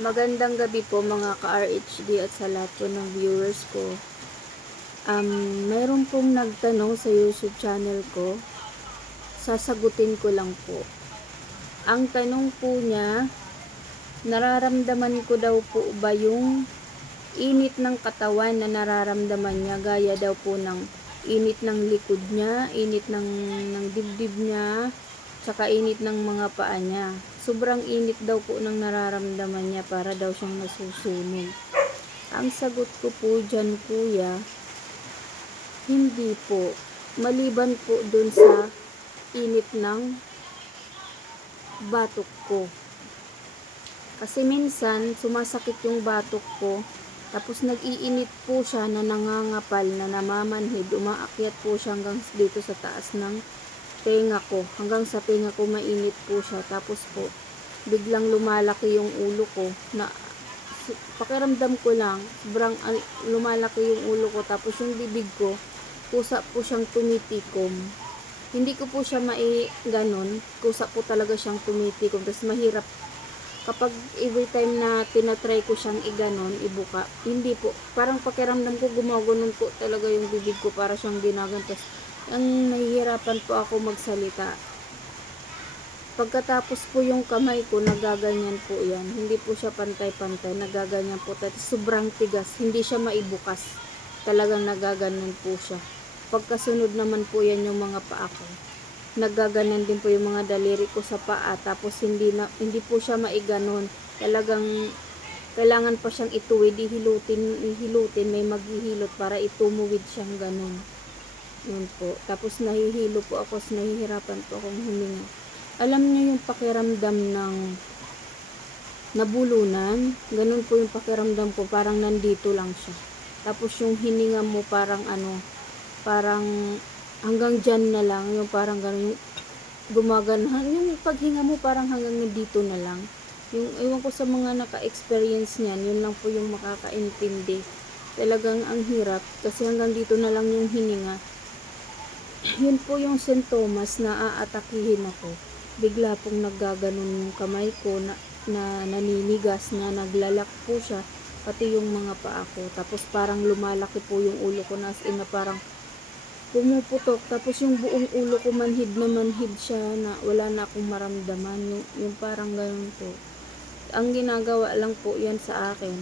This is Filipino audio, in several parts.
Magandang gabi po mga ka-RHD at sa lahat po ng viewers ko. Um, mayroon pong nagtanong sa YouTube channel ko. Sasagutin ko lang po. Ang tanong po niya, nararamdaman ko daw po ba yung init ng katawan na nararamdaman niya gaya daw po ng init ng likod niya, init ng, ng dibdib niya, tsaka init ng mga paa niya. Sobrang init daw po ng nararamdaman niya para daw siyang nasusunog. Ang sagot ko po dyan, kuya, hindi po. Maliban po dun sa init ng batok ko. Kasi minsan, sumasakit yung batok ko, tapos nag-iinit po siya na nangangapal, na namamanhid, umaakyat po siya hanggang dito sa taas ng tenga ko. Hanggang sa tenga ko mainit po siya. Tapos po, biglang lumalaki yung ulo ko na pakiramdam ko lang, sobrang al- lumalaki yung ulo ko. Tapos yung bibig ko, kusa po siyang tumitikom. Hindi ko po siya mai ganon. Kusa po talaga siyang tumitikom. Tapos mahirap kapag every time na tinatry ko siyang iganon, ibuka, hindi po. Parang pakiramdam ko gumaganon po talaga yung bibig ko para siyang ginagan. Tapos ang nahihirapan po ako magsalita. Pagkatapos po yung kamay ko, nagaganyan po yan. Hindi po siya pantay-pantay, nagaganyan po. Tapos sobrang tigas, hindi siya maibukas. Talagang nagaganyan po siya. Pagkasunod naman po yan yung mga paa ko. Nagaganan din po yung mga daliri ko sa paa. Tapos hindi, na, hindi po siya maiganon. Talagang kailangan pa siyang ituwid, ihilutin, ihilutin, may maghihilot para itumuwid siyang ganon. Yun po. Tapos nahihilo po ako, nahihirapan po akong huminga. Alam niyo yung pakiramdam ng nabulunan, ganun po yung pakiramdam ko, parang nandito lang siya. Tapos yung hininga mo parang ano, parang hanggang dyan na lang, yung parang ganun, yung gumaganahan, yung paghinga mo parang hanggang dito na lang. Yung, ewan ko sa mga naka-experience niyan, yun lang po yung makakaintindi. Talagang ang hirap, kasi hanggang dito na lang yung hininga. Yun po yung sintomas na aatakihin ako. Bigla pong naggaganon yung kamay ko na, na naninigas, na naglalak po siya, pati yung mga paa ko. Tapos parang lumalaki po yung ulo ko na as in na parang pumuputok. Tapos yung buong ulo ko manhid na manhid siya na wala na akong maramdaman. Yung, yung parang ganun po. Ang ginagawa lang po yan sa akin.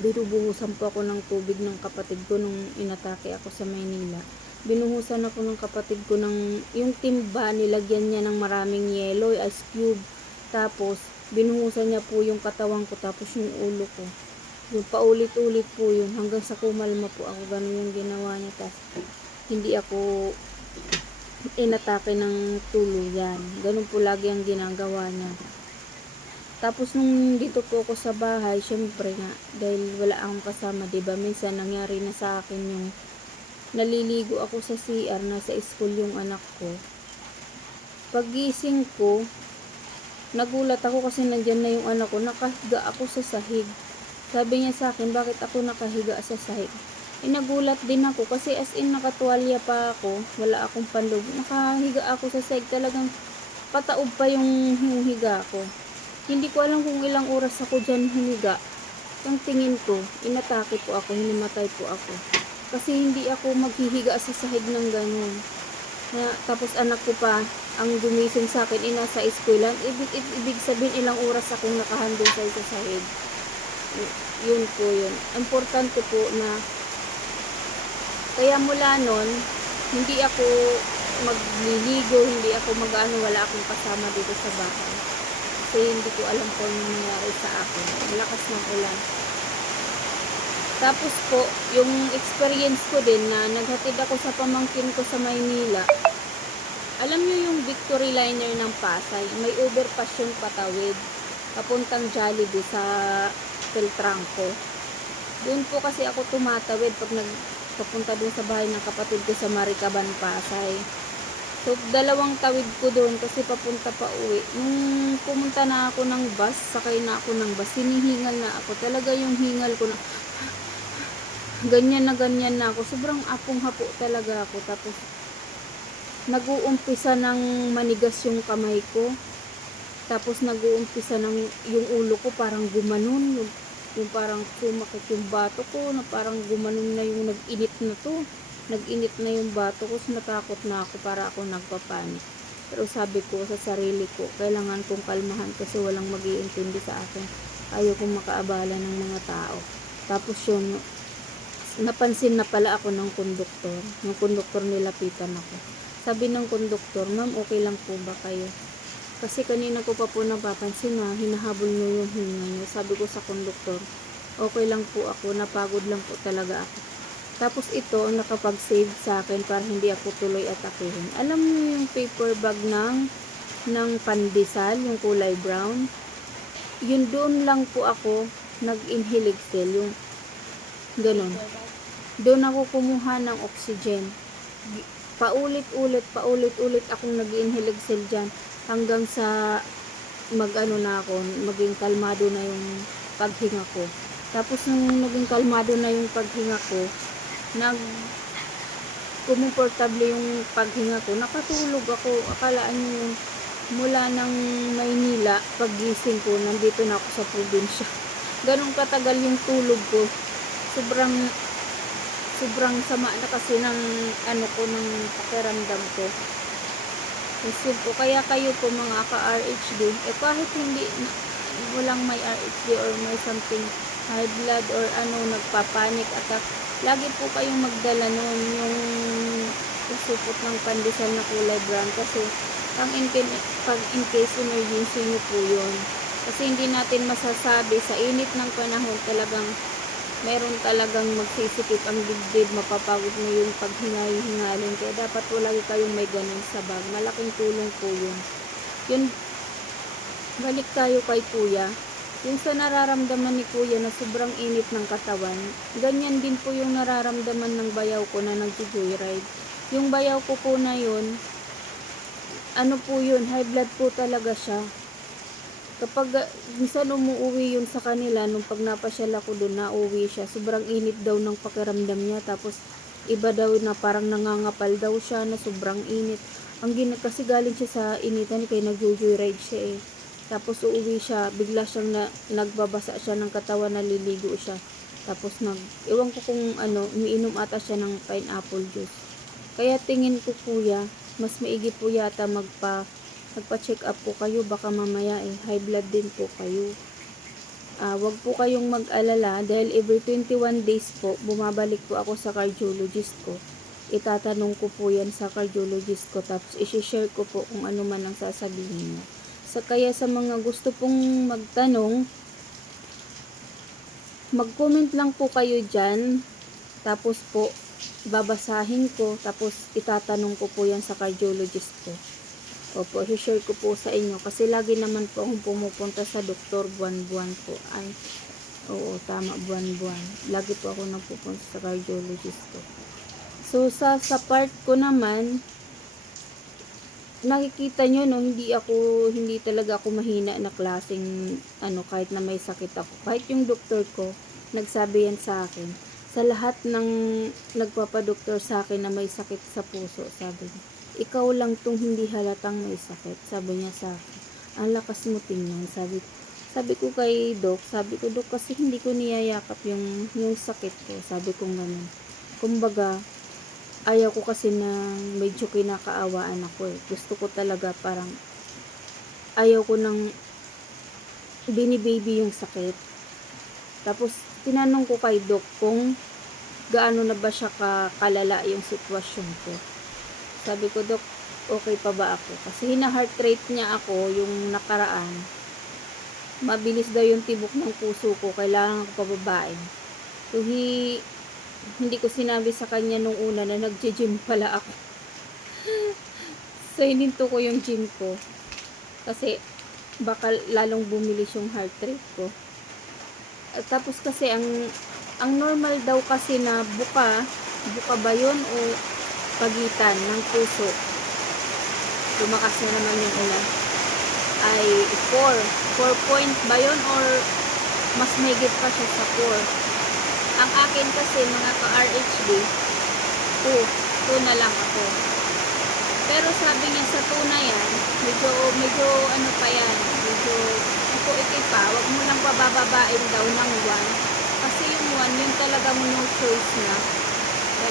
Binubuhusan po ako ng tubig ng kapatid ko nung inatake ako sa Maynila. Binuhusan ako ng kapatid ko ng yung timba, nilagyan niya ng maraming yellow, ice cube. Tapos, binuhusan niya po yung katawan ko, tapos yung ulo ko. Yung paulit-ulit po yun, hanggang sa kumalma po ako, ganun yung ginawa niya. Tapos, hindi ako inatake ng tuluyan. Ganun po lagi ang ginagawa niya. Tapos nung dito po ako sa bahay, syempre nga, dahil wala akong kasama, 'di ba? Minsan nangyari na sa akin yung naliligo ako sa CR, nasa school yung anak ko. Pagising ko, nagulat ako kasi nandyan na yung anak ko, nakahiga ako sa sahig. Sabi niya sa akin, bakit ako nakahiga sa sahig? Eh, nagulat din ako kasi as in nakatuwalya pa ako, wala akong panlog. Nakahiga ako sa sahig, talagang pataob pa yung, yung higa ko. Hindi ko alam kung ilang oras ako dyan humiga. Yung tingin ko, inatake po ako, hinimatay po ako. Kasi hindi ako maghihiga sa sahig ng ganun. Na, tapos anak ko pa, ang gumising sa akin, eh, nasa eskwela. Ibig, ibig, sabihin, ilang oras akong nakahandol sa sa sahig. Yun po yun. Importante po na, kaya mula nun, hindi ako magliligo, hindi ako mag-ano, wala akong kasama dito sa bahay kasi hindi ko alam kung nangyari sa akin. Malakas ng ulan. Tapos po, yung experience ko din na naghatid ako sa pamangkin ko sa Maynila. Alam niyo yung Victory Liner ng Pasay, may overpass yung patawid papuntang Jollibee sa Peltranco. Doon po kasi ako tumatawid pag nagpapunta doon sa bahay ng kapatid ko sa Maricaban, Pasay. So, dalawang tawid ko doon kasi papunta pa uwi. Nung pumunta na ako ng bus, sakay na ako ng bus, hinihingal na ako. Talaga yung hingal ko na, ganyan na ganyan na ako. Sobrang apong hapo talaga ako. Tapos, nag-uumpisa ng manigas yung kamay ko. Tapos nag-uumpisa ng yung ulo ko parang gumanon. Yung, yung parang sumakit yung bato ko na parang gumanon na yung nag-init na to. Nag-init na yung bato ko. So natakot na ako para ako nagpapanik. Pero sabi ko sa sarili ko, kailangan kong kalmahan kasi walang mag iintindi sa akin. Ayaw kong makaabala ng mga tao. Tapos yun, napansin na pala ako ng konduktor. Yung konduktor nilapitan ako. Sabi ng konduktor, ma'am, okay lang po ba kayo? Kasi kanina ko pa po napapansin na hinahabol nyo yung hinga nyo. Sabi ko sa konduktor, okay lang po ako, napagod lang po talaga ako. Tapos ito, ang nakapag-save sa akin para hindi ako tuloy atakihin. Alam niyo yung paper bag ng, ng pandesal, yung kulay brown? Yun doon lang po ako nag-inhale exhale, yung ganun. Doon ako kumuha ng oxygen. Paulit-ulit, paulit-ulit akong nag-inhale exhale dyan hanggang sa mag-ano na ako, maging kalmado na yung paghinga ko. Tapos nung naging kalmado na yung paghinga ko, nag kumportable yung paghinga ko, nakatulog ako. Akalaan yung mula ng Maynila, paggising ko, nandito na ako sa probinsya. Ganong katagal yung tulog ko. Sobrang sobrang sama na kasi ng ano ko ng pakiramdam ko. Kasi po, kaya kayo po mga ka-RHD, eh kahit hindi walang may RHD or may something high blood or ano nagpapanik attack, lagi po kayong magdala nun yung supot ng pandesal na kulay brown kasi pang in, pag in case emergency nyo po yun. Kasi hindi natin masasabi sa init ng panahon talagang meron talagang magsisikip ang dibdib, mapapagod mo yung paghinay-hingalin. Kaya dapat wala kayong may ganun sa bag. Malaking tulong po yun. Yun, balik tayo kay kuya. Yung sa nararamdaman ni kuya na sobrang init ng katawan, ganyan din po yung nararamdaman ng bayaw ko na nag-joyride. Yung bayaw ko po na yun, ano po yun, high blood po talaga siya kapag uh, minsan umuwi yun sa kanila nung pag napasyal ako doon nauwi siya. Sobrang init daw ng pakiramdam niya. Tapos iba daw na parang nangangapal daw siya na sobrang init. Ang gina kasi galing siya sa initan kaya nag-joyride siya eh. Tapos uuwi siya. Bigla siyang na, nagbabasa siya ng katawan naliligo siya. Tapos nag ewan ko kung ano umiinom ata siya ng pineapple juice. Kaya tingin ko kuya mas maigi po yata magpa magpa-check up po kayo baka mamaya eh high blood din po kayo. Ah, wag po kayong mag-alala dahil every 21 days po bumabalik po ako sa cardiologist ko. Itatanong ko po yan sa cardiologist ko tapos isi-share ko po kung ano man ang sasabihin niya. Sa kaya sa mga gusto pong magtanong mag-comment lang po kayo dyan tapos po babasahin ko tapos itatanong ko po yan sa cardiologist ko Opo, share ko po sa inyo kasi lagi naman po akong pumupunta sa doktor buwan-buwan po. Ay, oo, tama, buwan-buwan. Lagi po ako nagpupunta sa cardiologist ko. So, sa, sa part ko naman, nakikita nyo, no, hindi ako, hindi talaga ako mahina na klaseng, ano, kahit na may sakit ako. Kahit yung doktor ko, nagsabi yan sa akin. Sa lahat ng nagpapadoktor sa akin na may sakit sa puso, sabi niya ikaw lang tong hindi halatang may sakit. Sabi niya sa akin. Ang lakas mo tingnan. Sabi, sabi ko kay Doc, sabi ko, Doc, kasi hindi ko niyayakap yung, yung sakit ko. Sabi ko ganun. Kumbaga, ayaw ko kasi na medyo kinakaawaan ako eh. Gusto ko talaga parang, ayaw ko nang binibaby yung sakit. Tapos, tinanong ko kay Doc kung gaano na ba siya kalala yung sitwasyon ko sabi ko, Dok, okay pa ba ako? Kasi hina-heart rate niya ako yung nakaraan. Mabilis daw yung tibok ng puso ko. Kailangan ko pababain. So, he, hindi ko sinabi sa kanya nung una na nagji-gym pala ako. so, hininto ko yung gym ko. Kasi, baka lalong bumilis yung heart rate ko. At tapos kasi, ang, ang normal daw kasi na buka, buka ba yun o pagitan ng puso. Tumakas na naman yung ulan. Ay 4 4 point ba yun? Or mas megit pa siya sa 4 ang akin kasi mga ka-RHD 2 2 na lang ako. Pero sabi niya sa 2 na yan medyo medyo ano pa yan medyo ito pa, wag mo lang pabababain daw ng 1. Kasi yung 1, yun talagang no choice na.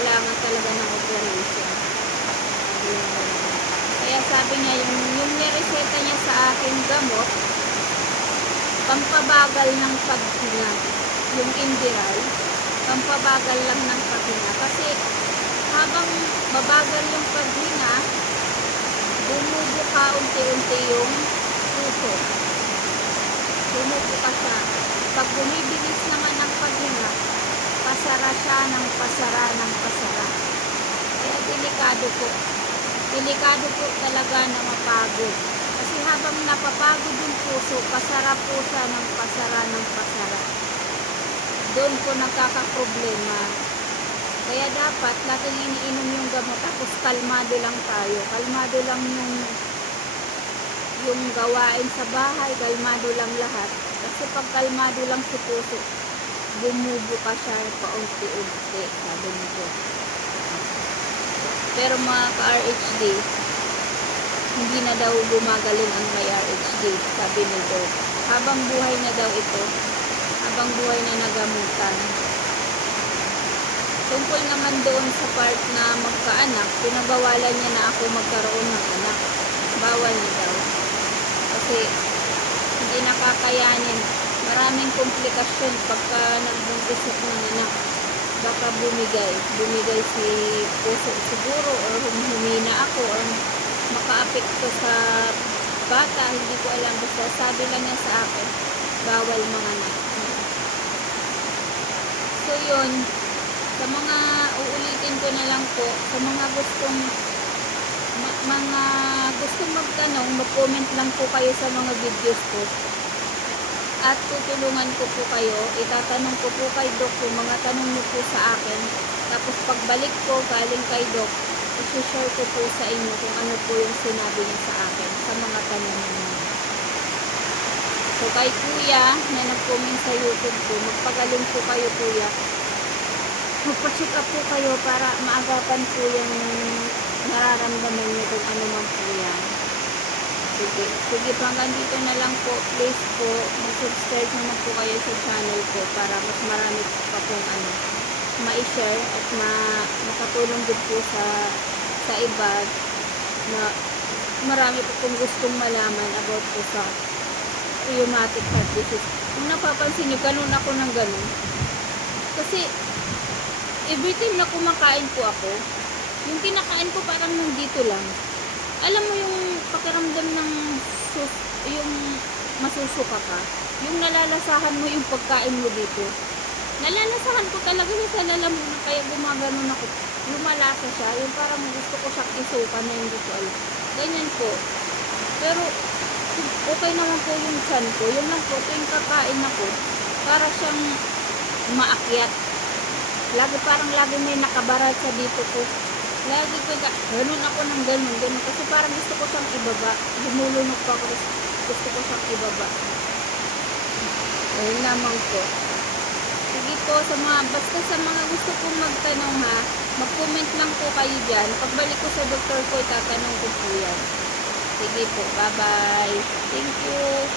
Kailangan talaga ng operation. Kaya sabi niya, yung, yung nireseta niya sa akin gamot, pampabagal ng paghinga. Yung Indiral, pampabagal lang ng paghinga. Kasi habang mabagal yung paghinga, bumubo ka unti-unti yung puso. Bumubo ka siya. Pag bumibilis paghinga, pasara siya ng pasara ng pasara. Kaya delikado po. Delikado po talaga na mapagod. Kasi habang napapagod yung puso, pasara po siya ng pasara ng pasara. Doon po nagkakaproblema. Kaya dapat natin iniinom yung gamot tapos kalmado lang tayo. Kalmado lang yung yung gawain sa bahay, kalmado lang lahat. Kasi pag kalmado lang si puso, bumubo ka siya paunti-unti, sabi nito. Pero mga ka-RHD, hindi na daw gumagaling ang may RHD, sabi nito. Habang buhay na daw ito, habang buhay na nagamutan. Tungkol naman doon sa part na magkaanak, pinabawalan niya na ako magkaroon ng anak. Bawal niya daw. Kasi hindi nakakayanin. Maraming komplikasyon pagka nagbuntis ng anak. Baka bumigay. Bumigay si puso siguro or humina ako or makaapekto sa bata. Hindi ko alam. Basta sabi lang niya sa akin, bawal mga anak. So yun, sa mga uulitin ko na lang po, sa mga gustong mga gustong magtanong, mag-comment lang po kayo sa mga videos ko. At tutulungan ko po kayo, itatanong ko po kay Doc yung mga tanong niyo po sa akin. Tapos pagbalik ko galing kay Doc, isi-share ko po sa inyo kung ano po yung sinabi niya sa akin sa mga tanong niyo. So kay Kuya na nag-comment sa YouTube po, magpagaling po kayo Kuya. Magpa-check up po kayo para maagapan po yung nararamdaman niyo kung ano man po yan. Sige, sige po hanggang dito na lang po. Please po, mag-subscribe naman po kayo sa channel ko para mas marami pa pong ano, ma-share at ma makatulong din po sa sa iba na marami po pong gustong malaman about po sa rheumatic heart disease. Kung napapansin niyo, ganun ako ng ganun. Kasi, every time na kumakain po ako, yung kinakain ko parang nandito lang. Alam mo yung pakiramdam ng sus, yung masusuka ka, yung nalalasahan mo yung pagkain mo dito. Nalalasahan ko talaga siya sa lalamunan, kaya gumaganon ako. Lumalasa siya, yung parang gusto ko siyang isuka na hindi ko alam. Ganyan po. Pero, okay naman po yung chan ko. Yung lang po, tuwing kakain ako, para siyang maakyat. Lagi parang lagi may nakabarat sa dito ko. Lagi ko, ga- ganun ako ng ganun, ganun. Kasi parang gusto ko siyang ibaba. Lumulunok pa ako, gusto ko siyang ibaba. Ayun lamang po. Sige po, sa mga, basta sa mga gusto kong magtanong ha, mag-comment lang po kayo dyan. Pagbalik ko sa doktor ko, itatanong ko po yan. Sige po, bye-bye. Thank you.